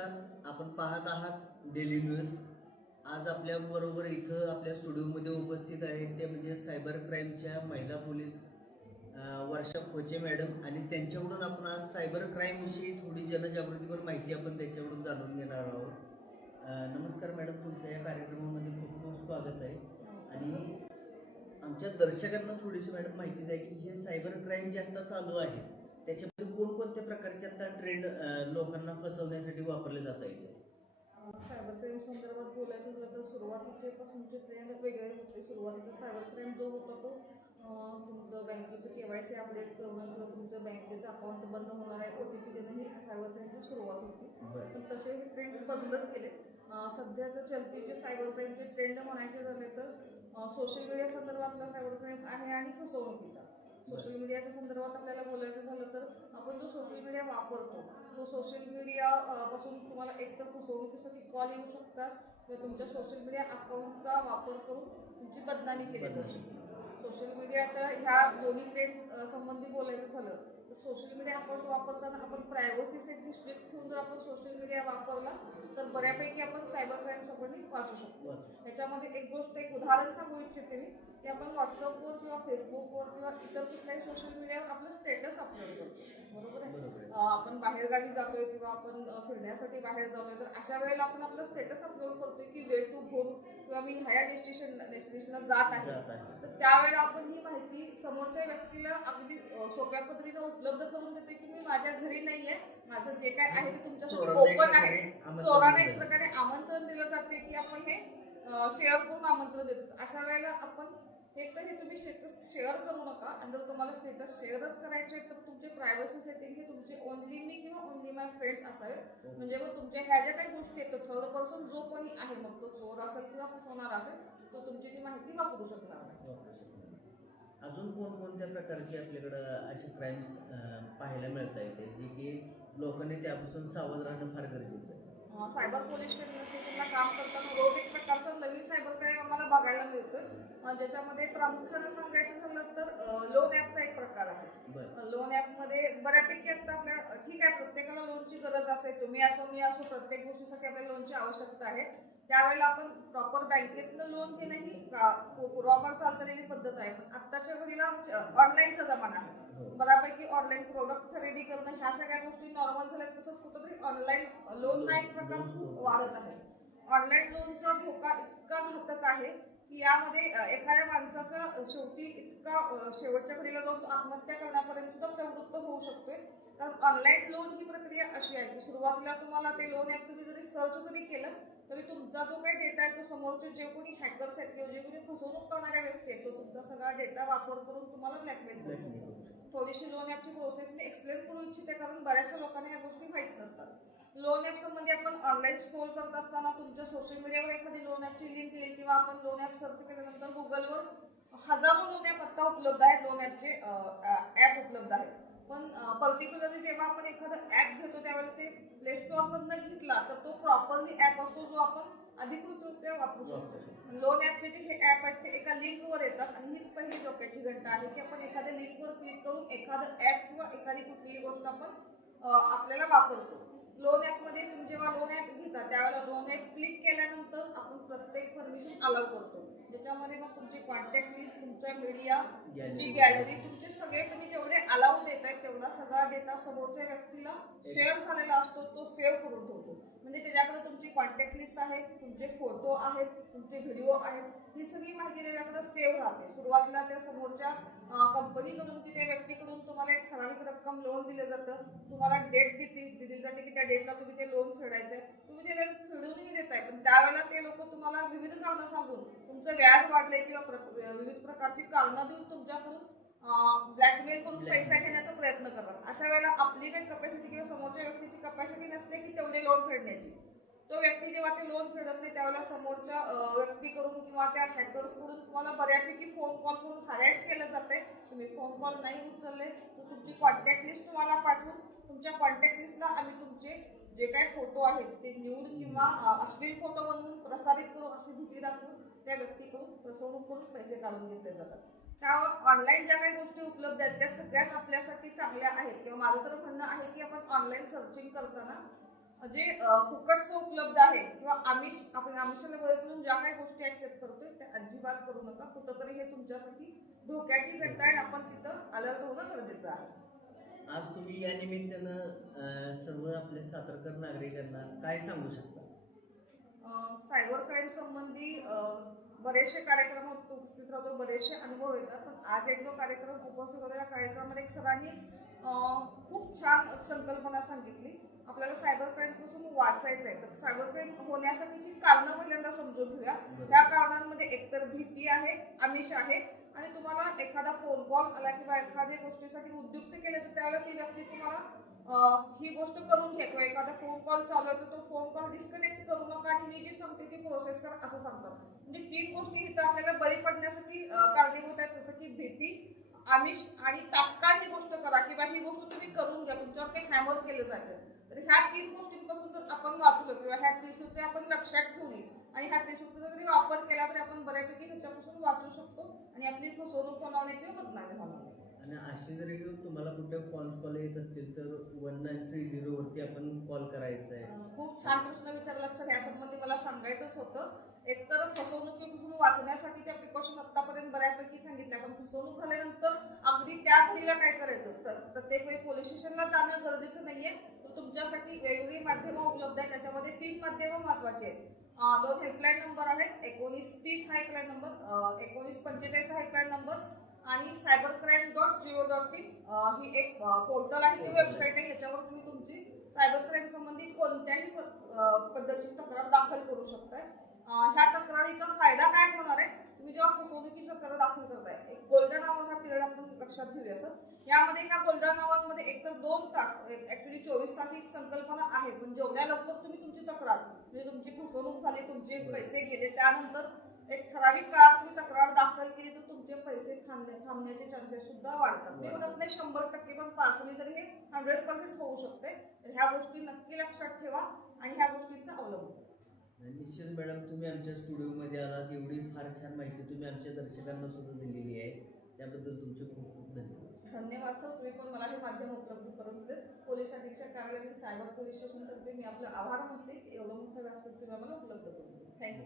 नमस्कार आपण पाहत आहात डेली न्यूज आज आपल्या बरोबर इथं आपल्या स्टुडिओमध्ये उपस्थित आहेत ते म्हणजे सायबर क्राईमच्या महिला पोलीस वर्षा खोचे मॅडम आणि त्यांच्याकडून आपण आज सायबर क्राईमविषयी थोडी जनजागृतीपर माहिती आपण त्यांच्याकडून जाणून घेणार आहोत. नमस्कार मॅडम तुमच्या या कार्यक्रमामध्ये खूप खूप स्वागत आहे. आणि आमच्या दर्शकांना थोडीशी मॅडम माहिती द्या की हे सायबर क्राईम जे आता चालू आहे त्याच्यामध्ये कोणकोणत्या प्रकारचे आता ट्रेंड लोकांना फसवण्यासाठी वापरले जात आहेत? सायबर क्राईम संदर्भात बोलायचं झालं तर सुरुवातीचे पासूनचे ट्रेंड वेगळे होते सुरुवातीचा सायबर क्राईम जो होता तो तुमचं बँकेचं केवायसी अपडेट करून किंवा तुमचं बँकेचं अकाउंट बंद होणार आहे ओ टी पी देणं ही सायबर क्राईमची सुरुवात होती. पण तसे हे ट्रेंड्स बदलत गेले. सध्याचं चलतीचे सायबर क्राईमचे ट्रेंड म्हणायचे झाले तर सोशल मीडिया संदर्भातला सायबर क्राईम आहे आणि फसवणुकीचा. सोशल मीडियाच्या संदर्भात आपल्याला बोलायचं झालं तर आपण जो सोशल मीडिया वापरतो तो सोशल मीडिया पासून तुम्हाला एक तर फसवणुकीसाठी कॉल येऊ शकतात किंवा तुमच्या सोशल मीडिया अकाउंटचा वापर करून तुमची बदनामी केली जाऊ शकते सोशल मीडियाच्या ह्या दोन्ही ट्रेंड संबंधी बोलायचं झालं सोशल मीडिया अकाउंट वापरताना आपण प्रायव्हसी सेटिंग स्ट्रिक्ट ठेवून जर आपण सोशल मीडिया वापरला तर बऱ्यापैकी आपण सायबर क्राईम संबंधी वाचू शकतो. त्याच्यामध्ये एक गोष्ट एक उदाहरण सांगू इच्छिते मी की आपण व्हॉट्सअपवर किंवा फेसबुकवर किंवा इतर कुठल्याही सोशल मीडियावर आपलं स्टेटस अपलोड करतो. बरोबर आहे? आपण बाहेरगावी जातोय किंवा आपण फिरण्यासाठी बाहेर जातोय तर अशा वेळेला आपण आपलं स्टेटस अपलोड करतोय की वे टू होम किंवा मी ह्या डेस्टिनेशन डेस्टिनेशनला जात आहे. तर त्यावेळेला आपण ही माहिती समोरच्या व्यक्तीला अगदी सोप्या पद्धतीने उपलब्ध करून देते की मी माझ्या घरी नाहीये. माझं जे काय आहे ते तुमच्यासाठी ओपन आहे. चोरांना एक. प्रकारे आमंत्रण दिलं जाते की आपण हे शेअर करून आमंत्रण देतो. अशा वेळेला आपण एक तर हे तुम्ही स्टेटस शेअर करू नका. आणि जर तुम्हाला स्टेटस शेअरच करायचे तर तुमचे प्रायव्हसी सेटिंग हे तुमचे ओनली मी किंवा ओनली माय फ्रेंड्स असावे. म्हणजे मग तुमच्या ह्या ज्या काही गोष्टी आहेत थर्ड पर्सन जो कोणी आहे मग तो चोर असेल किंवा फसवणार असेल तो तुमची ती माहिती वापरू शकणार नाही. अजून कोणकोणत्या प्रकारचे आपल्याकडं असे क्राईम्स पाहायला मिळत आहेत जे की लोकांनी त्यापासून सावध राहणं फार गरजेचं आहे. सायबर पोलीस स्टेशनला काम करताना रोज एक प्रकारचा नवीन सायबर क्राईम आम्हाला बघायला मिळतं ज्याच्यामध्ये प्रामुख्याने सांगायचं झालं तर लोन ॲपचा एक प्रकार आहे. बरं. लोन ॲपमध्ये बऱ्यापैकी आता आपल्या ठीक आहे प्रत्येकाला लोनची गरज असेल तुम्ही असो मी असो प्रत्येक गोष्टीसाठी आपल्याला लोनची आवश्यकता आहे. त्यावेळेला आपण प्रॉपर बँकेतनं लोन घेणं ही पूर्वापार पद्धत आहे. पण आत्ताच्या घडीला ऑनलाईनचा जमाना आहे. बऱ्यापैकी ऑनलाईन प्रोडक्ट खरेदी करणं ह्या सगळ्या गोष्टी नॉर्मल झाल्या तसंच कुठंतरी ऑनलाईन लोन हा एक प्रकार खूप वाढत आहे. ऑनलाईन लोनचा धोका इतका घातक आहे की यामध्ये एखाद्या माणसाचा शेवटी इतका शेवटच्या घडीला जाऊन आत्महत्या करण्यापर्यंत सुद्धा प्रवृत्त होऊ शकतोय. कारण ऑनलाईन लोन ही प्रक्रिया अशी आहे की सुरुवातीला तुम्हाला ते लोन ॲप तुम्ही जरी सर्च जरी केलं तरी तुमचा जो काही डेटा आहे तो समोरचे जे कोणी हॅकर्स आहेत किंवा जे कोणी फसवणूक करणाऱ्या व्यक्ती आहेत तो तुमचा सगळा डेटा वापर करून तुम्हाला ब्लॅकमेल करतो. थोडीशी लोन ॲपची प्रोसेस मी एक्सप्लेन करू इच्छिते कारण बऱ्याचशा लोकांना या गोष्टी माहीत नसतात. लोन ॲप संबंधी आपण ऑनलाईन स्क्रोल करत असताना तुमच्या सोशल मीडियावर एखादी लोन ॲपची लिंक येईल किंवा आपण लोन ॲप सर्च केल्यानंतर गुगलवर हजारो लोन ॲप आता उपलब्ध आहेत लोन ॲपचे ॲप उपलब्ध आहेत. पण पर्टिक्युलरली जेव्हा आपण एखादं ॲप घेतो त्यावेळेला ते प्ले स्टोअरमधनं घेतला तर तो प्रॉपरली ॲप असतो जो आपण अधिकृतरित्या वापरू शकतो. वापरू शकतो. लोन ॲपचे जे हे ॲप आहेत ते एका लिंकवर येतात आणि हीच पहिली डोक्याची घंटा आहे की आपण एखाद्या लिंकवर क्लिक करून एखादं ॲप किंवा एखादी कुठलीही गोष्ट आपण आपल्याला वापरतो. लोन ॲपमध्ये तुम्ही जेव्हा लोन ॲप घेता त्यावेळेला लोन ॲप क्लिक केल्यानंतर आपण प्रत्येक परमिशन अलाउ करतो. ज्याच्यामध्ये मग तुमची कॉन्टॅक्ट लिस्ट तुमचा मीडिया तुमची. गॅलरी तुमचे सगळे तुम्ही जेवढे अलाउ देत आहेत तेवढा सगळा डेटा समोरच्या व्यक्तीला शेअर झालेला असतो तो सेव्ह करून ठेवतो. म्हणजे त्याच्याकडे तुमची कॉन्टॅक्ट लिस्ट आहे तुमचे फोटो आहेत तुमचे व्हिडिओ आहेत ही सगळी माहिती त्याच्याकडे सेव्ह राहते. सुरुवातीला त्या समोरच्या कंपनीकडून की त्या व्यक्तीकडून तुम्हाला एक ठराविक रक्कम लोन दिलं जातं. तुम्हाला डेट दिली दिली जाते की त्या डेटला तुम्ही ते लोन फेडायचं तुम्ही ते फेडूनही देताय. पण त्यावेळेला ते लोक तुम्हाला विविध कारणं सांगून तुमचं व्याज वाढलंय किंवा विविध प्रकारची कारणं देऊन तुमच्याकडून ब्लॅकमेल करून पैसा घेण्याचा प्रयत्न करतात. अशा वेळेला आपली काही कपॅसिटी किंवा समोरच्या व्यक्तीची कपॅसिटी नसते की तेवढे लोन फेडण्याची. तो व्यक्ती जेव्हा ते लोन फेडत नाही त्यावेळेला समोरच्या व्यक्ती व्यक्तीकडून किंवा त्या हॅकर्सकडून तुम्हाला बऱ्यापैकी फोन कॉल करून हरॅश केलं जाते तुम्ही फोन कॉल नाही उचलले तर तुमची कॉन्टॅक्ट लिस्ट तुम्हाला पाठवून तुमच्या कॉन्टॅक्ट लिस्टला आम्ही तुमचे जे काही फोटो आहेत ते न्यूड किंवा अश्लील फोटो बनवून प्रसारित करून अशी भीती दाखवून त्या व्यक्तीकडून फसवणूक करून पैसे काढून घेतले जातात. त्यावर ऑनलाईन ज्या काही गोष्टी उपलब्ध आहेत त्या सगळ्याच आपल्यासाठी चांगल्या आहेत. किंवा माझं तर म्हणणं आहे की आपण ऑनलाईन सर्चिंग करताना जे फुकटचं उपलब्ध आहे किंवा आमिष आपण आमिषाला करून ज्या काही गोष्टी ऍक्सेप्ट करतोय त्या अजिबात करू नका. कुठंतरी हे तुमच्यासाठी धोक्याची घटना आहे आणि आपण तिथं अलर्ट होणं गरजेचं आहे. आज तुम्ही या निमित्तानं सर्व आपल्या सातारकर नागरिकांना काय सांगू शकता? सायबर क्राईम संबंधी बरेचसे कार्यक्रम उपस्थित राहतो बरेचसे अनुभव येतात. पण आज एक जो कार्यक्रम उपस्थित होता त्या कार्यक्रमामध्ये एक सरांनी खूप छान संकल्पना सांगितली. आपल्याला सायबर क्राईमपासून वाचायचं आहे तर सायबर क्राईम होण्यासाठीची कारणं पहिल्यांदा समजून घेऊया. त्या कारणांमध्ये एकतर भीती आहे आमिष आहे आणि तुम्हाला एखादा फोन कॉल आला किंवा एखाद्या गोष्टीसाठी उद्युक्त केलं तर त्यावेळेला ती व्यक्ती तुम्हाला ही गोष्ट करून घ्या किंवा एखादा फोन कॉल चालू आहे तो फोन कॉल डिस्कनेक्ट करू नका आणि मी जी सांगते ती प्रोसेस करा असं सांगतात. म्हणजे तीन गोष्टी इथं आपल्याला बळी पडण्यासाठी कारणीभूत आहेत जसं की भीती आमिष आणि तात्काळ ही गोष्ट करा किंवा ही गोष्ट तुम्ही करून घ्या. तुमच्यावर काही हॅमर केलं जातं. तर ह्या तीन गोष्टींपासून जर आपण वाचलो किंवा ह्या त्रिसूत्री आपण लक्षात ठेवली आणि ह्या त्रिसूत्रीचा जरी वापर केला तरी आपण बऱ्यापैकी ह्याच्यापासून वाचू शकतो आणि आपली फसवणूक होणार नाही किंवा बदनामी होणार नाही. आणि असे जरी तुम्हाला कुठे फॉन्स कॉल येत असतील तर वन नाईन थ्री झिरो वरती आपण कॉल करायचा आहे. खूप छान प्रश्न विचारलात सर. यासंबंधी मला सांगायचंच होतं. एकतर फसवणुकीपासून वाचण्यासाठीच्या प्रिकॉशन आतापर्यंत बऱ्यापैकी सांगितल्या पण फसवणूक झाल्यानंतर अगदी त्या घडीला काय करायचं? प्र- प्रत्येक वेळी पोलीस स्टेशनला जाणं गरजेचं नाहीये. तर तुमच्यासाठी वेगवेगळी माध्यमं उपलब्ध आहेत. त्याच्यामध्ये तीन माध्यमं महत्वाची आहेत. दोन हेल्पलाईन नंबर आहेत. एकोणीस तीस हा हेल्पलाईन नंबर एकोणीस पंचेचाळीस हा हेल्पलाईन नंबर आणि cyber crime dot gov dot in ही एक पोर्टल आहे. किंवा वेबसाईट आहे. याच्यावर तुम्ही तुमची सायबर क्राईम संबंधित कोणत्याही पद्धतीची तक्रार दाखल करू शकताय. ह्या तक्रारीचा फायदा काय होणार आहे? तुम्ही जेव्हा फसवणुकीची तक्रार दाखल करताय एक गोल्डन आवर हा पिरियड आपण लक्षात घेऊया सर यामध्ये ह्या गोल्डन आवरमध्ये एकतर दोन तास ऍक्च्युली चोवीस तास ही एक संकल्पना आहे पण जेवढ्या लवकर तुम्ही तुमची तक्रार म्हणजे तुमची फसवणूक झाली तुमचे पैसे गेले त्यानंतर एक ठराविक काळात तुम्ही तक्रार दाखल केली तर तुमचे पैसे थांबणे थांबण्याचे चान्सेस सुद्धा वाढतात. मी म्हणत नाही शंभर टक्के पण पार्सली तरी हे हंड्रेड पर्सेंट होऊ शकते. तर ह्या गोष्टी नक्की लक्षात ठेवा आणि ह्या गोष्टींचा अवलंब निश्चित मॅडम तुम्ही आमच्या स्टुडिओमध्ये आलात एवढी फार छान माहिती तुम्ही आमच्या दर्शकांना सुद्धा दिलेली आहे. त्याबद्दल तुमचे खूप खूप धन्यवाद. धन्यवाद सर. तुम्ही पण मला हे माध्यम उपलब्ध करून दिले पोलीस अधीक्षक कार्यालयातील सायबर पोलीस स्टेशनतर्फे मी आपलं आभार मानते. एवढं मोठं व्यासपीठ तुम्ही आम्हाला उपलब्ध करून थँक्यू.